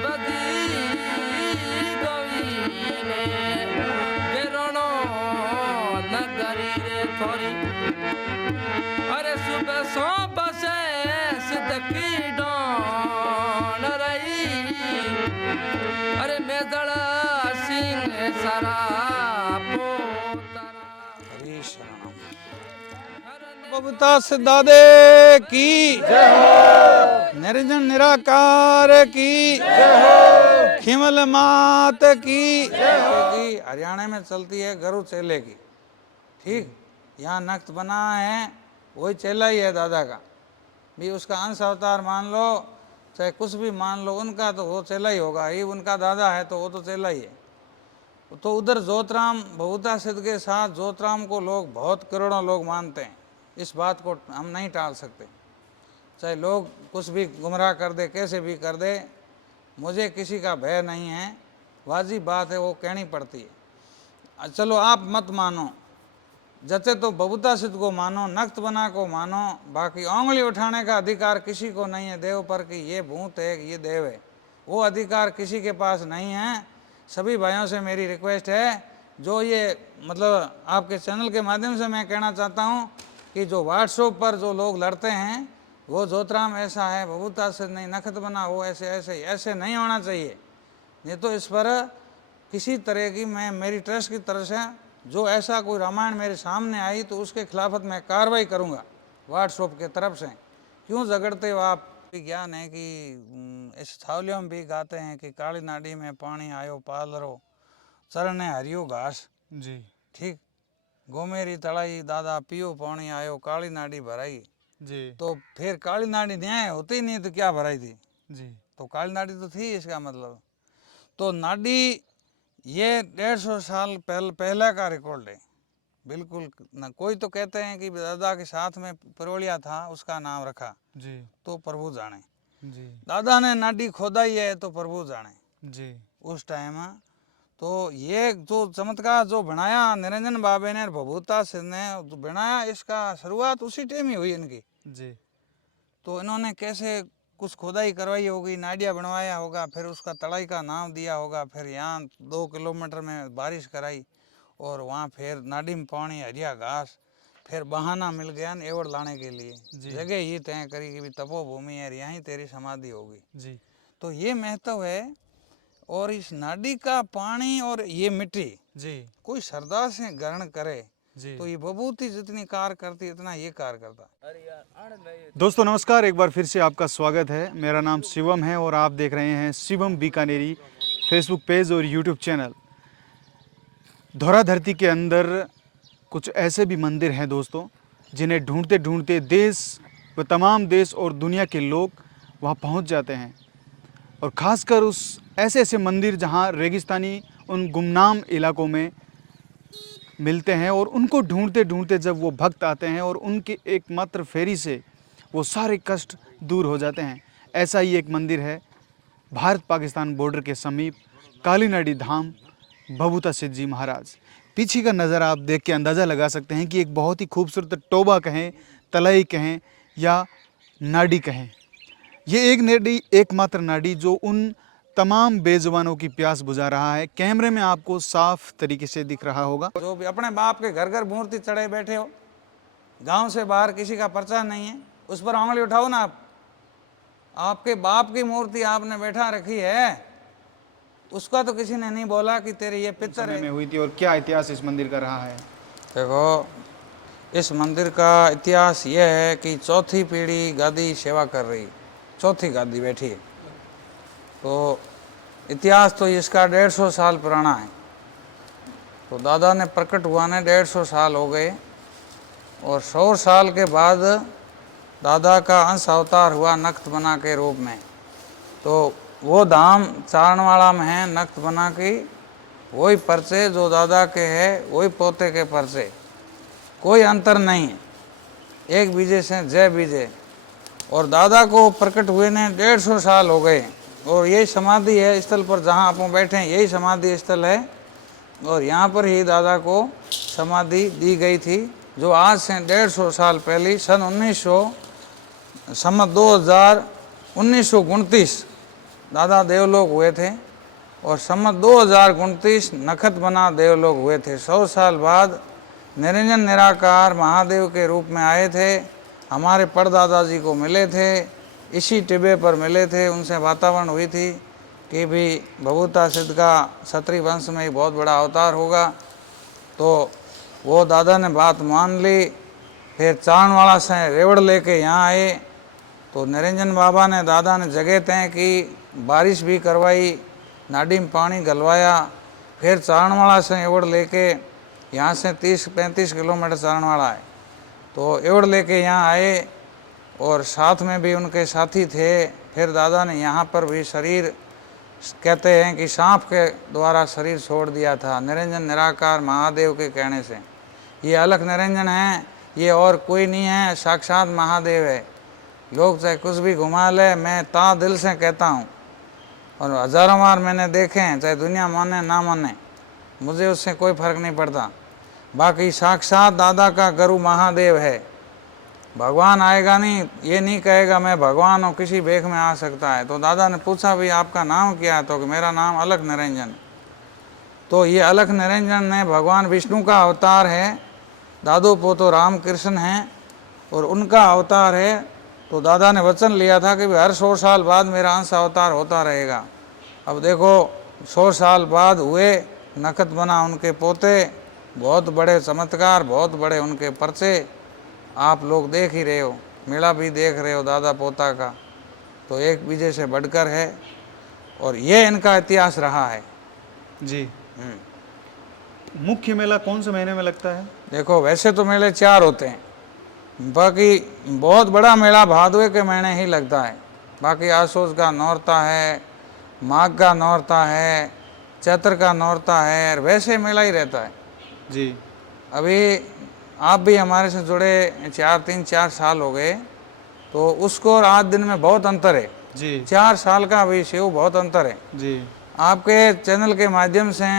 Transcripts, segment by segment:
बदी गवी ने बेरणो नगरी रे थोरी अरे सुबह सो बसे सिद्धकी डोन रही अरे मेदड़ सिंह सरा पोतरा हरी शरणम बबूता सिद्धादे की जय हो, निरंजन निराकार की जय हो, खिमल मात की जय हो। हरियाणा में चलती है गरु चेले की, ठीक। यहाँ नक्त बना है वही चेला ही है दादा का भी, उसका अंश अवतार मान लो चाहे कुछ भी मान लो, उनका तो वो चेला ही होगा ही, उनका दादा है तो वो तो चेला ही है। तो उधर जोतराम बबूता सिद्ध के साथ जोतराम को लोग बहुत करोड़ों लोग मानते हैं, इस बात को हम नहीं टाल सकते, चाहे लोग कुछ भी गुमराह कर दे कैसे भी कर दे, मुझे किसी का भय नहीं है, वाजिब बात है वो कहनी पड़ती है। चलो आप मत मानो, जैसे तो बबूता सिद्ध को मानो, नक्त बना को मानो, बाकी उंगली उठाने का अधिकार किसी को नहीं है देव पर कि ये भूत है ये देव है, वो अधिकार किसी के पास नहीं है। सभी भाइयों से मेरी रिक्वेस्ट है, जो ये मतलब आपके चैनल के माध्यम से मैं कहना चाहता हूँ कि जो व्हाट्सएप पर जो लोग लड़ते हैं वो जोतराम ऐसा है बबूता सिद्ध नहीं, नखत बना वो ऐसे ऐसे ऐसे नहीं होना चाहिए। नहीं तो इस पर किसी तरह की मैं मेरी ट्रस्ट की तरफ से जो ऐसा कोई रामायण मेरे सामने आई तो उसके खिलाफत मैं कार्रवाई करूँगा व्हाट्सएप के तरफ से। क्यों झगड़ते हो आप? ज्ञान है कि इस छावलियों में भी गाते हैं कि काली नाडी में पानी आयो पालरो चरने हरियो घास जी, ठीक, गोमेरी तड़ाई दादा पियो पानी आयो काली नाडी भराई। जी, तो फिर काली नाडी न्याय होती नहीं तो क्या भराई थी? जी, तो काली नाडी तो थी, इसका मतलब तो नाडी ये 150 साल पहले का रिकॉर्ड है बिल्कुल न। कोई तो कहते हैं कि दादा के साथ में परोलिया था उसका नाम रखा, जी, तो प्रभु जाने, जी, दादा ने नाडी खोदाई है तो प्रभु जाने जी, उस टाइम। तो ये जो चमत्कार जो बनाया निरंजन बाबे ने बबूता सिद्ध ने जो बनाया, इसका शुरुआत उसी टाइम ही हुई इनकी। जी, तो इन्होंने कैसे कुछ खोदाई करवाई होगी, नाडिया बनवाया होगा, फिर उसका तड़ाई का नाम दिया होगा, फिर यहाँ 2 किलोमीटर में बारिश कराई और वहाँ फिर नाडी में पानी हरिया घास, फिर बहाना मिल गया न एवड़ लाने के लिए, जगह ही तय करी कि भी तपोभूमि है यहीं तेरी समाधि होगी। जी, तो ये महत्व है। और इस नाडी का पानी और ये मिट्टी जी, कोई श्रद्धा से ग्रहण करे जी। तो ये बबूती जितनी कार्य करती इतना ये कार्य करता। दोस्तों नमस्कार, एक बार फिर से आपका स्वागत है। मेरा नाम शिवम है और आप देख रहे हैं शिवम बीकानेरी फेसबुक पेज और यूट्यूब चैनल। धौरा धरती के अंदर कुछ ऐसे भी मंदिर हैं दोस्तों, जिन्हें ढूंढते ढूंढते देश व तमाम देश और दुनिया के लोग वहाँ पहुँच जाते हैं। और ख़ासकर उस ऐसे ऐसे मंदिर जहाँ रेगिस्तानी उन गुमनाम इलाकों में मिलते हैं, और उनको ढूंढते ढूंढते जब वो भक्त आते हैं और उनके एकमात्र फेरी से वो सारे कष्ट दूर हो जाते हैं। ऐसा ही एक मंदिर है भारत पाकिस्तान बॉर्डर के समीप काली नाडी धाम बबूता सिद्ध जी महाराज। पीछे का नज़ारा आप देख के अंदाज़ा लगा सकते हैं कि एक बहुत ही खूबसूरत टोबा कहें, तलाई कहें या नाडी कहें, ये एक नाडी एकमात्र नाडी जो उन तमाम बेजुबानों की प्यास बुझा रहा है। कैमरे में आपको साफ तरीके से दिख रहा होगा। जो भी अपने बाप के घर घर मूर्ति चढ़े बैठे हो, गांव से बाहर किसी का पर्चा नहीं है, उस पर उंगली उठाओ ना आप। आपके बाप की मूर्ति आपने बैठा रखी है, उसका तो किसी ने नहीं बोला कि तेरे ये पितर है। में हुई थी और क्या इतिहास इस मंदिर का रहा है? देखो, इस मंदिर का इतिहास ये है कि चौथी पीढ़ी गादी सेवा कर रही, चौथी गादी बैठी है। तो इतिहास तो इसका 150 साल पुराना है। तो दादा ने प्रकट हुआ ने 150 साल हो गए, और 100 साल के बाद दादा का अंश अवतार हुआ नक्त बना के रूप में। तो वो धाम चारणवाड़ा में है, नक्त बना की वही पर्चे जो दादा के है, वही पोते के पर्चे, कोई अंतर नहीं है, एक बीजे से जय बीजे। और दादा को प्रकट हुए ने 150 साल हो गए, और यही समाधि है स्थल पर जहाँ आप बैठे हैं, यही समाधि स्थल है। और यहाँ पर ही दादा को समाधि दी गई थी, जो आज से 150 साल पहले सन 1929 दादा देवलोक हुए थे और सम्मत 2029 नखत बना देवलोक हुए थे। 100 साल बाद निरंजन निराकार महादेव के रूप में आए थे, हमारे परदादा जी को मिले थे, इसी टिब्बे पर मिले थे। उनसे वातावरण हुई थी कि भी भभूता सिद्ध का क्षत्रिय वंश में ही बहुत बड़ा अवतार होगा। तो वो दादा ने बात मान ली। फिर चारणवाला से रेवड़ लेके यहाँ आए तो निरंजन बाबा ने दादा ने जगह तय की, बारिश भी करवाई, नाडी में पानी गलवाया। फिर चारणवाला से एवड़ लेके यहाँ से 30-35 किलोमीटर चारणवाला है, तो एवड़ लेके यहाँ आए और साथ में भी उनके साथी थे। फिर दादा ने यहाँ पर भी शरीर, कहते हैं कि सांप के द्वारा शरीर छोड़ दिया था निरंजन निराकार महादेव के कहने से। ये अलख निरंजन है, ये और कोई नहीं है, साक्षात महादेव है। लोग चाहे कुछ भी घुमा ले, मैं ता दिल से कहता हूँ और हजारों बार मैंने देखे हैं, चाहे दुनिया माने ना माने, मुझे उससे कोई फर्क नहीं पड़ता। बाकी साक्षात दादा का गुरु महादेव है। भगवान आएगा नहीं, ये नहीं कहेगा मैं भगवान हूँ, किसी भेख में आ सकता है। तो दादा ने पूछा भी आपका नाम क्या है, तो कि मेरा नाम अलख निरंजन। तो ये अलख निरंजन ने भगवान विष्णु का अवतार है, दादू पोतो रामकृष्ण हैं और उनका अवतार है। तो दादा ने वचन लिया था कि हर 100 साल बाद मेरा अंश अवतार होता रहेगा। अब देखो 100 साल बाद हुए, नखत बना उनके पोते, बहुत बड़े चमत्कार, बहुत बड़े उनके पर्चे आप लोग देख ही रहे हो, मेला भी देख रहे हो दादा पोता का। तो एक बीजे से बढ़कर है और ये इनका इतिहास रहा है जी। मुख्य मेला कौन से महीने में लगता है? देखो वैसे तो मेले 4 होते हैं, बाकी बहुत बड़ा मेला भादवे के महीने ही लगता है। बाकी आसोज का नौरता है, माघ का नौरता है, चैत्र का नौरता है, और वैसे मेला ही रहता है जी। अभी आप भी हमारे से जुड़े 3-4 साल हो गए, तो उसको और आज दिन में बहुत अंतर है जी। 4 साल का अभी शिव बहुत अंतर है जी। आपके चैनल के माध्यम से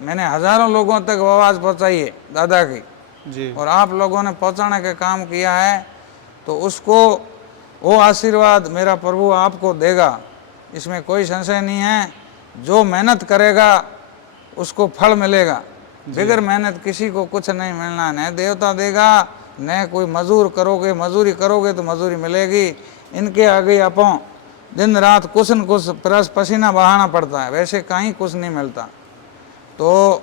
मैंने हजारों लोगों तक आवाज़ पहुंचाई है दादा की जी। और आप लोगों ने पहुंचाने का काम किया है। तो उसको वो आशीर्वाद मेरा प्रभु आपको देगा, इसमें कोई संशय नहीं है। जो मेहनत करेगा उसको फल मिलेगा, बगैर मेहनत किसी को कुछ नहीं मिलना। न देवता देगा, न कोई मजूर करोगे, मजूरी करोगे तो मजूरी मिलेगी। इनके आगे अपन दिन रात कुछ न कुछ पसीना बहाना पड़ता है, वैसे कहीं कुछ नहीं मिलता। तो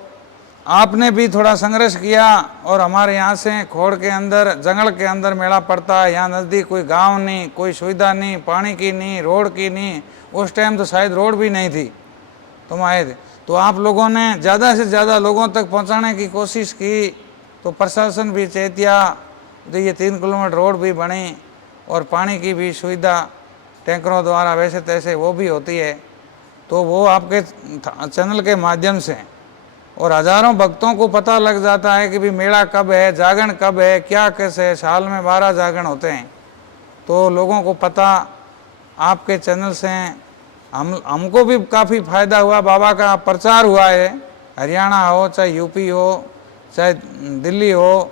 आपने भी थोड़ा संघर्ष किया और हमारे यहाँ से खोड़ के अंदर, जंगल के अंदर मेला पड़ता है। यहाँ नज़दीक कोई गांव नहीं, कोई सुविधा नहीं, पानी की नहीं, रोड की नहीं। उस टाइम तो शायद रोड भी नहीं थी, तुम आए थे। तो आप लोगों ने ज़्यादा से ज़्यादा लोगों तक पहुँचाने की कोशिश की, तो प्रशासन भी चेतिया, तो ये 3 किलोमीटर रोड भी बनी और पानी की भी सुविधा टैंकरों द्वारा वैसे तैसे वो भी होती है। तो वो आपके चैनल के माध्यम से और हजारों भक्तों को पता लग जाता है कि भी मेला कब है, जागरण कब है, क्या कैसे है। साल में 12 जागरण होते हैं, तो लोगों को पता आपके चैनल से हमको भी काफ़ी फायदा हुआ। बाबा का प्रचार हुआ है, हरियाणा हो, चाहे यूपी हो, चाहे दिल्ली हो,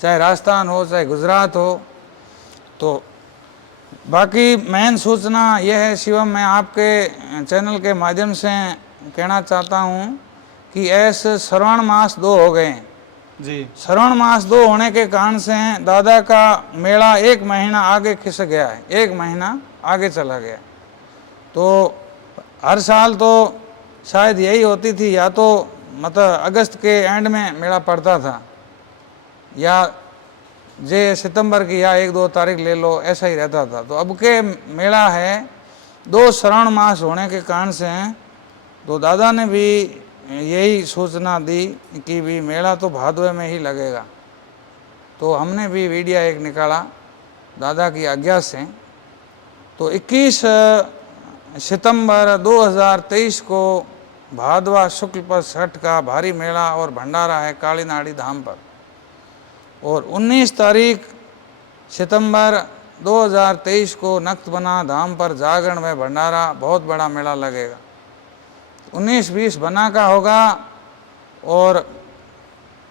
चाहे राजस्थान हो, चाहे गुजरात हो। तो बाकी मेन सूचना यह है शिवम, मैं आपके चैनल के माध्यम से कहना चाहता हूँ कि ऐसे श्रावण मास 2 हो गए हैं जी। श्रावण मास 2 होने के कारण से दादा का मेला 1 महीना आगे खिसक गया है, 1 महीना आगे चला गया। तो हर साल तो शायद यही होती थी, या तो मतलब अगस्त के एंड में मेला पड़ता था, या जे सितंबर की या 1-2 तारीख ले लो, ऐसा ही रहता था। तो अब के मेला है 2 श्रावण मास होने के कारण से, तो दादा ने भी यही सूचना दी कि भी मेला तो भादवे में ही लगेगा। तो हमने भी वीडियो एक निकाला दादा की आज्ञा से। तो 21 सितंबर 2023 को भादवा शुक्ल पक्ष छठ का भारी मेला और भंडारा है काली नाड़ी धाम पर, और 19 तारीख सितंबर 2023 को नक्तबना धाम पर जागरण में भंडारा बहुत बड़ा मेला लगेगा। 19-20 बना का होगा और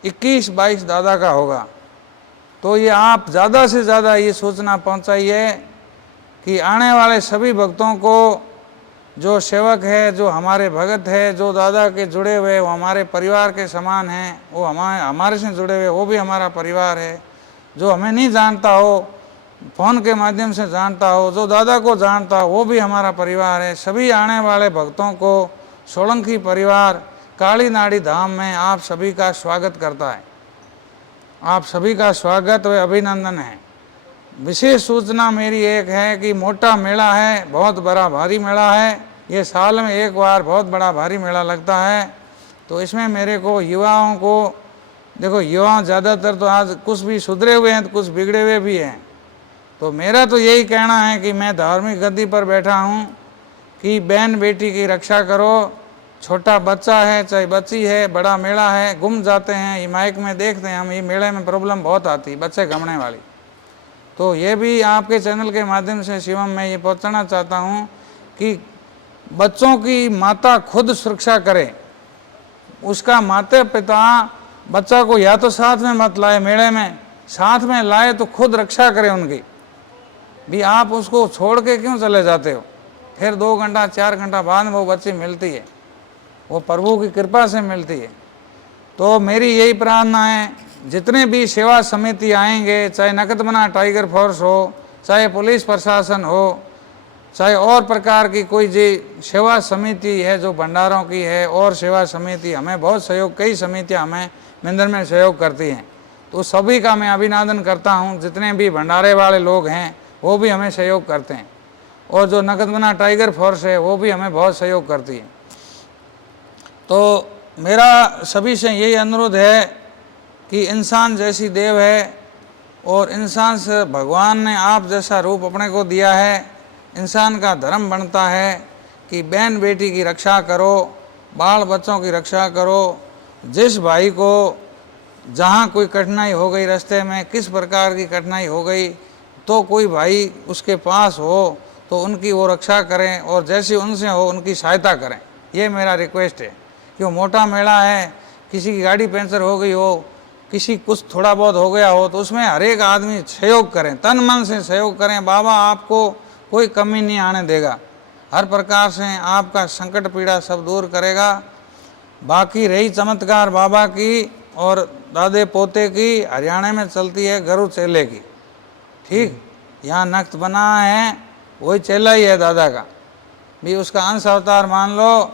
21-22 दादा का होगा। तो ये आप ज़्यादा से ज़्यादा ये सूचना पहुंचाइए कि आने वाले सभी भक्तों को जो सेवक है, जो हमारे भगत है, जो दादा के जुड़े हुए, वो हमारे परिवार के समान हैं, वो हमारे से जुड़े हुए, वो भी हमारा परिवार है। जो हमें नहीं जानता हो, फ़ोन के माध्यम से जानता हो, जो दादा को जानता हो, वो भी हमारा परिवार है। सभी आने वाले भक्तों को सोलंकी परिवार काली नाड़ी धाम में आप सभी का स्वागत करता है। आप सभी का स्वागत व अभिनंदन है। विशेष सूचना मेरी एक है कि मोटा मेला है, बहुत बड़ा भारी मेला है। ये साल में एक बार बहुत बड़ा भारी मेला लगता है। तो इसमें मेरे को युवाओं को, देखो युवा ज़्यादातर तो आज कुछ भी सुधरे हुए हैं तो कुछ बिगड़े हुए भी हैं। तो मेरा तो यही कहना है कि मैं धार्मिक गद्दी पर बैठा हूँ कि बहन बेटी की रक्षा करो। छोटा बच्चा है चाहे बच्ची है, बड़ा मेला है, गुम जाते हैं। ये माइक में देखते हैं हम, ये मेले में प्रॉब्लम बहुत आती है, बच्चे घूमने वाली। तो ये भी आपके चैनल के माध्यम से शिवम मैं ये पहुंचाना चाहता हूं कि बच्चों की माता खुद सुरक्षा करे। उसका माता पिता बच्चा को या तो साथ में मत लाए, मेले में साथ में लाए तो खुद रक्षा करे उनकी भी। आप उसको छोड़ के क्यों चले जाते हो? फिर 2 घंटा 4 घंटा बाद में वो बच्ची मिलती है, वो प्रभु की कृपा से मिलती है। तो मेरी यही प्रार्थना है, जितने भी सेवा समिति आएंगे, चाहे नकदमना टाइगर फोर्स हो, चाहे पुलिस प्रशासन हो, चाहे और प्रकार की कोई जी सेवा समिति है जो भंडारों की है, और सेवा समिति हमें बहुत सहयोग, कई समितियां हमें मिंदर में सहयोग करती हैं। तो सभी का मैं अभिनंदन करता हूं। जितने भी भंडारे वाले लोग हैं वो भी हमें सहयोग करते हैं, और जो नकदमना टाइगर फोर्स है वो भी हमें बहुत सहयोग करती है। तो मेरा सभी से यही अनुरोध है कि इंसान जैसी देव है, और इंसान से भगवान ने आप जैसा रूप अपने को दिया है। इंसान का धर्म बनता है कि बहन बेटी की रक्षा करो, बाल बच्चों की रक्षा करो। जिस भाई को जहाँ कोई कठिनाई हो गई रास्ते में, किस प्रकार की कठिनाई हो गई, तो कोई भाई उसके पास हो तो उनकी वो रक्षा करें, और जैसी उनसे हो उनकी सहायता करें। ये मेरा रिक्वेस्ट है। क्यों मोटा मेला है, किसी की गाड़ी पंचर हो गई हो, किसी कुछ थोड़ा बहुत हो गया हो, तो उसमें हर एक आदमी सहयोग करें, तन मन से सहयोग करें। बाबा आपको कोई कमी नहीं आने देगा, हर प्रकार से आपका संकट पीड़ा सब दूर करेगा। बाकी रही चमत्कार बाबा की और दादे पोते की, हरियाणा में चलती है गरु चेले की, ठीक। यहाँ नक्त बना है, वही चेला ही है दादा का भी। उसका अंश अवतार मान लो,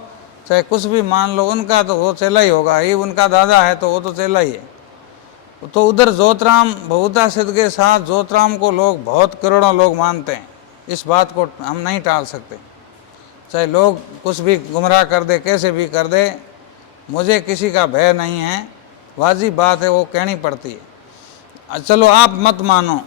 चाहे कुछ भी मान लो, उनका तो वो चेला ही होगा ही। उनका दादा है तो वो तो चेला ही है। तो उधर जोतराम बहुता सिद्ध के साथ जोतराम को लोग बहुत करोड़ों लोग मानते हैं। इस बात को हम नहीं टाल सकते, चाहे लोग कुछ भी गुमराह कर दे, कैसे भी कर दे। मुझे किसी का भय नहीं है, वाजिब बात है, वो कहनी पड़ती है। चलो आप मत मानो,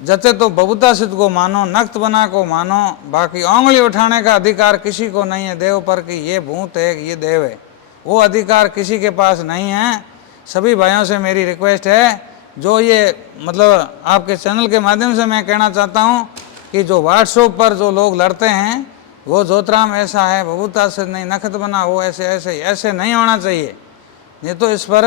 जैसे तो बबूता सिद्ध को मानो, नक्त बना को मानो, बाकी उंगली उठाने का अधिकार किसी को नहीं है देव पर कि ये भूत है, ये देव है। वो अधिकार किसी के पास नहीं है। सभी भाइयों से मेरी रिक्वेस्ट है, जो ये मतलब आपके चैनल के माध्यम से मैं कहना चाहता हूँ कि जो व्हाट्सएप पर जो लोग लड़ते हैं, वो जोतराम ऐसा है, बबूता सिद्ध नहीं, नखत बना वो ऐसे ऐसे ऐसे नहीं होना चाहिए। नहीं तो इस पर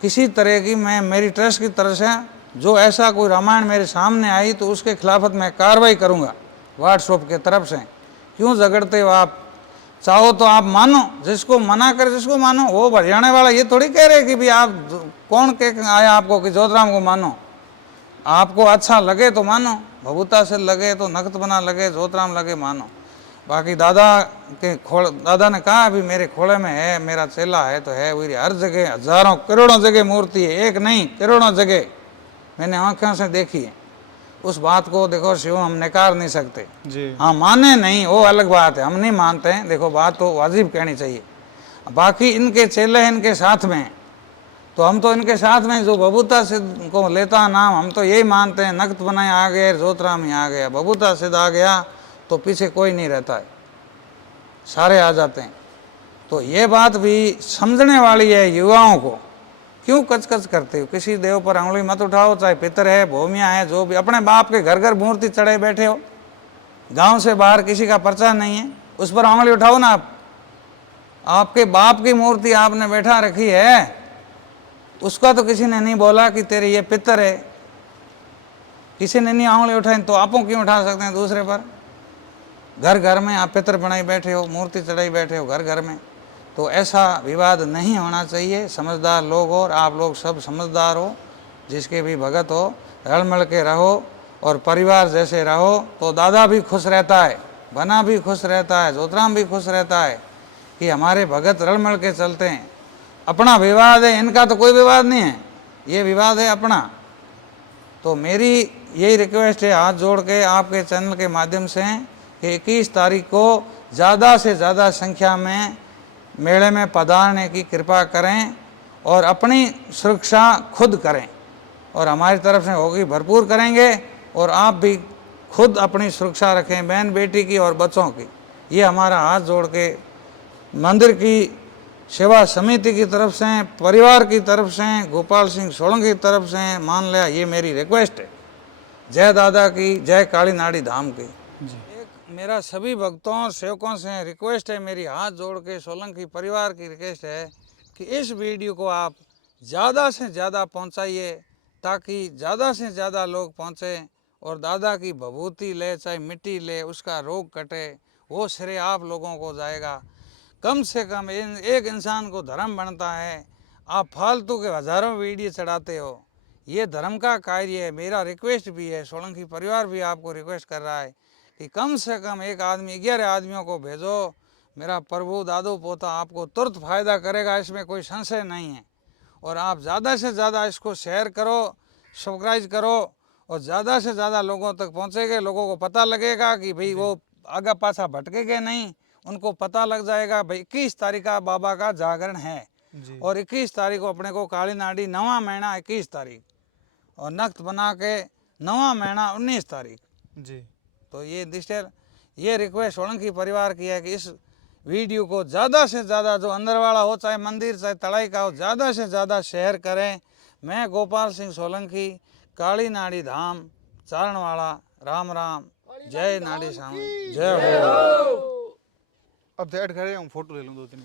किसी तरह की मैं मेरी ट्रस्ट की तरफ से जो ऐसा कोई रामायण मेरे सामने आई तो उसके खिलाफत मैं कार्रवाई करूंगा व्हाट्सएप के तरफ से। क्यों झगड़ते हो आप? चाहो तो आप मानो, जिसको मना करे जिसको मानो। वो हरियाणा वाला ये थोड़ी कह रहे कि भी आप कौन कह आया आपको कि जोतराम को मानो। आपको अच्छा लगे तो मानो, बबूता से लगे तो नक्त बना लगे, जोतराम लगे मानो। बाकी दादा के दादा ने कहा अभी मेरे खोले में है, मेरा चेला है तो है। वही हर जगह हजारों करोड़ों जगह मूर्ति है, एक नहीं करोड़ों जगह मैंने आंखों से देखी है। उस बात को देखो शिव हम नकार नहीं सकते जी। हाँ माने नहीं वो अलग बात है, हम नहीं मानते हैं। देखो बात तो वाजिब कहनी चाहिए। बाकी इनके चेले इनके साथ में, तो हम तो इनके साथ में जो बबूता सिद्ध को लेता नाम, हम तो यही मानते हैं। नक्त बनाए आ गए, जोतराम ही आ गया, बबूता सिद्ध आ गया तो पीछे कोई नहीं रहता है, सारे आ जाते हैं। तो ये बात भी समझने वाली है। युवाओं को क्यों कचकच करते हो? किसी देव पर उंगली मत उठाओ, चाहे पितर है, भूमिया है, जो भी। अपने बाप के घर घर मूर्ति चढ़े बैठे हो, गांव से बाहर किसी का पर्चा नहीं है, उस पर उंगली उठाओ ना आप। आपके बाप की मूर्ति आपने बैठा रखी है, उसका तो किसी ने नहीं बोला कि तेरे ये पितर है, किसी ने नहीं उंगली उठाई, तो आपो क्यों उठा सकते हैं दूसरे पर? घर घर में आप पितर बनाई बैठे हो, मूर्ति चढ़ाई बैठे हो घर घर में। तो ऐसा विवाद नहीं होना चाहिए। समझदार लोग हो और आप लोग सब समझदार हो, जिसके भी भगत हो, रल मिल के रहो और परिवार जैसे रहो तो दादा भी खुश रहता है, बना भी खुश रहता है, जोतराम भी खुश रहता है कि हमारे भगत रल मिल के चलते हैं। अपना विवाद है, इनका तो कोई विवाद नहीं है, ये विवाद है अपना। तो मेरी यही रिक्वेस्ट है हाथ जोड़ के आपके चैनल के माध्यम से कि 21 तारीख को ज़्यादा से ज़्यादा संख्या में मेले में पधारने की कृपा करें और अपनी सुरक्षा खुद करें और हमारी तरफ से होगी भरपूर करेंगे। और आप भी खुद अपनी सुरक्षा रखें, बहन बेटी की और बच्चों की। ये हमारा हाथ जोड़ के मंदिर की सेवा समिति की तरफ से, परिवार की तरफ से, गोपाल सिंह सोलंकी की तरफ से मान लिया, ये मेरी रिक्वेस्ट है। जय दादा की, जय काली नाड़ी धाम की। एक मेरा सभी भक्तों और सेवकों से रिक्वेस्ट है, मेरी हाथ जोड़ के सोलंकी परिवार की रिक्वेस्ट है कि इस वीडियो को आप ज़्यादा से ज़्यादा पहुंचाइए ताकि ज़्यादा से ज़्यादा लोग पहुंचे और दादा की भभूति ले, चाहे मिट्टी ले, उसका रोग कटे, वो श्रेय आप लोगों को जाएगा। कम से कम एक इंसान को धर्म बनता है, आप फालतू के हज़ारों वीडियो चढ़ाते हो, ये धर्म का कार्य है। मेरा रिक्वेस्ट भी है, सोलंकी परिवार भी आपको रिक्वेस्ट कर रहा है कि कम से कम एक आदमी 11 आदमियों को भेजो। मेरा प्रभु दादू पोता आपको तुरंत फ़ायदा करेगा, इसमें कोई संशय नहीं है। और आप ज़्यादा से ज़्यादा इसको शेयर करो, सब्सक्राइब करो और ज़्यादा से ज़्यादा लोगों तक पहुँचेंगे। लोगों को पता लगेगा कि भाई वो आगा पाछा भटकेंगे नहीं, उनको पता लग जाएगा भाई 21 तारीख का बाबा का जागरण है। और 21 तारीख को अपने को काली नाड़ी, नवा महीना 21 तारीख और नख्त बना के नवा महीना 19 तारीख जी। तो ये रिक्वेस्ट सोलंकी परिवार की है कि इस वीडियो को ज़्यादा से ज़्यादा, जो अंदर वाला हो, चाहे मंदिर चाहे तड़ाई का हो, ज़्यादा से ज़्यादा शेयर करें। मैं गोपाल सिंह सोलंकी, काली नाड़ी धाम चारणवाड़ा, राम राम, जय नाड़ी श्याम, जय हो। अब ऐड करें, हम फोटो ले लूँ 2-3।